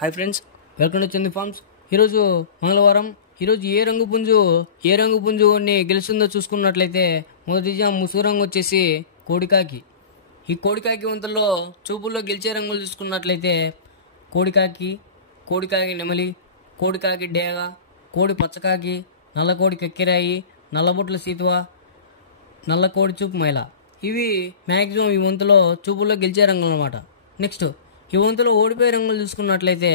Hi friends, welcome to Chandi farms. ఈరోజు మంగళవారం. ఈరోజు ఏ రంగు పుంజు గెలుస్తుందో చూసుకున్నట్లయితే మొదటిగా ముసుగు రంగు వచ్చేసి కోడికాకి. ఈ కోడికాకి వంతల్లో చూపుల్లో గెలిచే రంగులు చూసుకున్నట్లయితే కోడికాకి నెమలి, కోడికాకి డేగ, కోడి పచ్చకాకి, నల్ల కోడి కక్కిరాయి, నల్లబొట్ల సీతువ, నల్ల కోడి చూపు మైల. ఇవి మ్యాక్సిమం ఈ వంతులో చూపుల్లో గెలిచే రంగులు అనమాట. నెక్స్ట్ ఈ వంతులో ఓడిపోయే రంగులు చూసుకున్నట్లయితే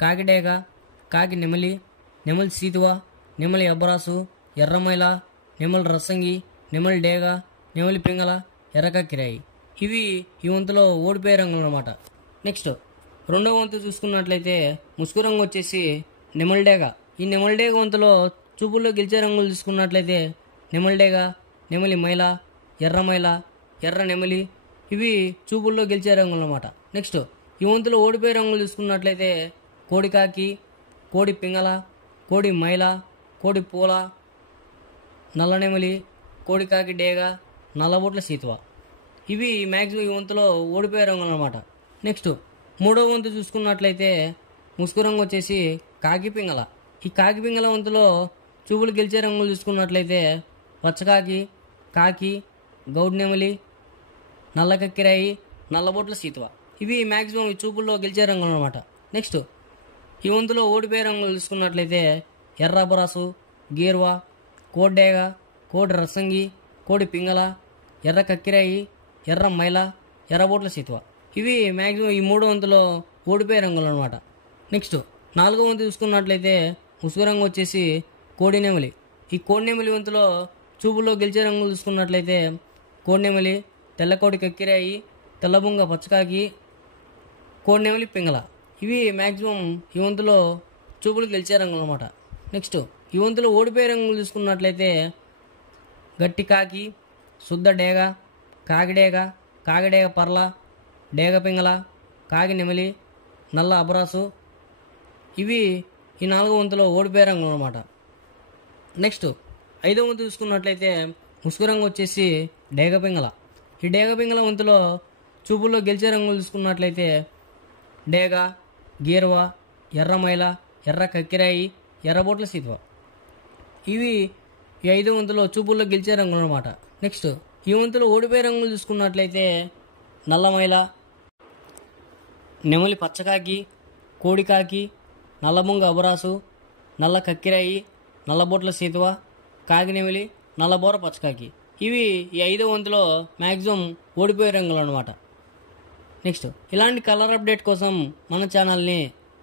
కాకి డేగ, కాకి నెమలి, నెమలి సీతువ, నెమలి అబ్బరాసు, ఎర్రమైల, నెమలి రసంగి, నెమలి డేగ, నెమలి పింగళ, ఎర్రకక్కిరాయి. ఇవి ఈ వంతులో ఓడిపోయే రంగులు అనమాట. నెక్స్ట్ రెండవ వంతు చూసుకున్నట్లయితే ముసుగు రంగు వచ్చేసి నెమలి డేగ. ఈ నెమలి డేగ వంతులో చూపుల్లో గెలిచే రంగులు చూసుకున్నట్లయితే నెమలి డేగ, నెమలి మైల, ఎర్రమైల, ఎర్ర నెమలి. ఇవి చూపుల్లో గెలిచే రంగులు అనమాట. నెక్స్ట్ ఈ వంతులో ఓడిపోయే రంగులు చూసుకున్నట్లయితే కోడికాకి, కోడి పింగళ, కోడి మైల, కోడి పూల, నల్ల నెమలి, కోడికాకి డేగ, నల్లబొట్ల సీతువ. ఇవి మ్యాక్సిమం ఈ వంతులో ఓడిపోయే రంగులు అనమాట. నెక్స్ట్ మూడవ వంతు చూసుకున్నట్లయితే ముసుగు రంగు వచ్చేసి కాకి పింగళ. ఈ కాకి పింగళ వంతులో చూపులు గెలిచే రంగులు చూసుకున్నట్లయితే పచ్చకాకి, కాకి, గౌడ్ నెమలి, నల్ల కక్కిరాయి, నల్లబొట్ల సీతువ. ఇవి మ్యాక్సిమం ఈ చూపుల్లో గెలిచే రంగులు అనమాట. నెక్స్ట్ ఈ వంతులో ఓడిపోయే రంగులు చూసుకున్నట్లయితే ఎర్ర అబ్బరాసు, గీర్వా, కోడి డేగ, కోడి రసంగి, కోడి పింగళ, ఎర్ర కక్కిరాయి, ఎర్ర మైల, ఎర్రబొట్ల సీతువ. ఇవి మ్యాక్సిమం ఈ మూడు వంతులో ఓడిపోయే రంగులు అనమాట. నెక్స్ట్ నాలుగో వంతు చూసుకున్నట్లయితే ముసుగు రంగు వచ్చేసి కోడి నెమలి. ఈ కోడి నెమలి వంతులో చూపుల్లో గెలిచే రంగులు చూసుకున్నట్లయితే కోడి నెమలి, తెల్లకోడి కక్కిరాయి, తెల్లబొంగ పచ్చకాకి, కోడి నెమలి పింగళ. ఇవి మ్యాక్సిమం ఈ వంతులో చూపులు గెలిచే రంగులు అనమాట. నెక్స్ట్ ఈ వంతులో ఓడిపోయే రంగులు చూసుకున్నట్లయితే గట్టి కాకి, శుద్ధ డేగ, కాకిడేగ, కాకిడేగ పర్ల, డేగ పింగళ, కాకి నెమలి, నల్ల అబరాసు. ఇవి ఈ నాలుగో వంతులో ఓడిపోయే రంగులు అనమాట. నెక్స్ట్ ఐదో వంతు చూసుకున్నట్లయితే ముసుగు రంగు వచ్చేసి డేగ పింగళ. ఈ డేగ పింగళ వంతులో చూపుల్లో గెలిచే రంగులు చూసుకున్నట్లయితే డేగ, గీర్వా, ఎర్రమైల, ఎర్ర కక్కిరాయి, ఎర్రబొట్ల సీతువ. ఇవి ఈ ఐదో వంతులో చూపుల్లో గెలిచే రంగులు అనమాట. నెక్స్ట్ ఈ వంతులో ఓడిపోయే రంగులు చూసుకున్నట్లయితే నల్లమైల, నెమలి పచ్చకాకి, కోడికాకి, నల్లబొంగ అబరాసు, నల్ల కక్కిరాయి, నల్లబొట్ల సీతువ, కాకి నెమలి, నల్లబోర పచ్చకాకి. ఇవి ఈ ఐదో వంతులో మ్యాక్సిమం ఓడిపోయే రంగులు అనమాట. నెక్స్ట్ ఇలాంటి కలర్ అప్డేట్ కోసం మన ఛానల్ని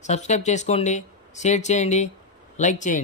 సబ్స్క్రైబ్ చేసుకోండి, షేర్ చేయండి, లైక్ చేయండి.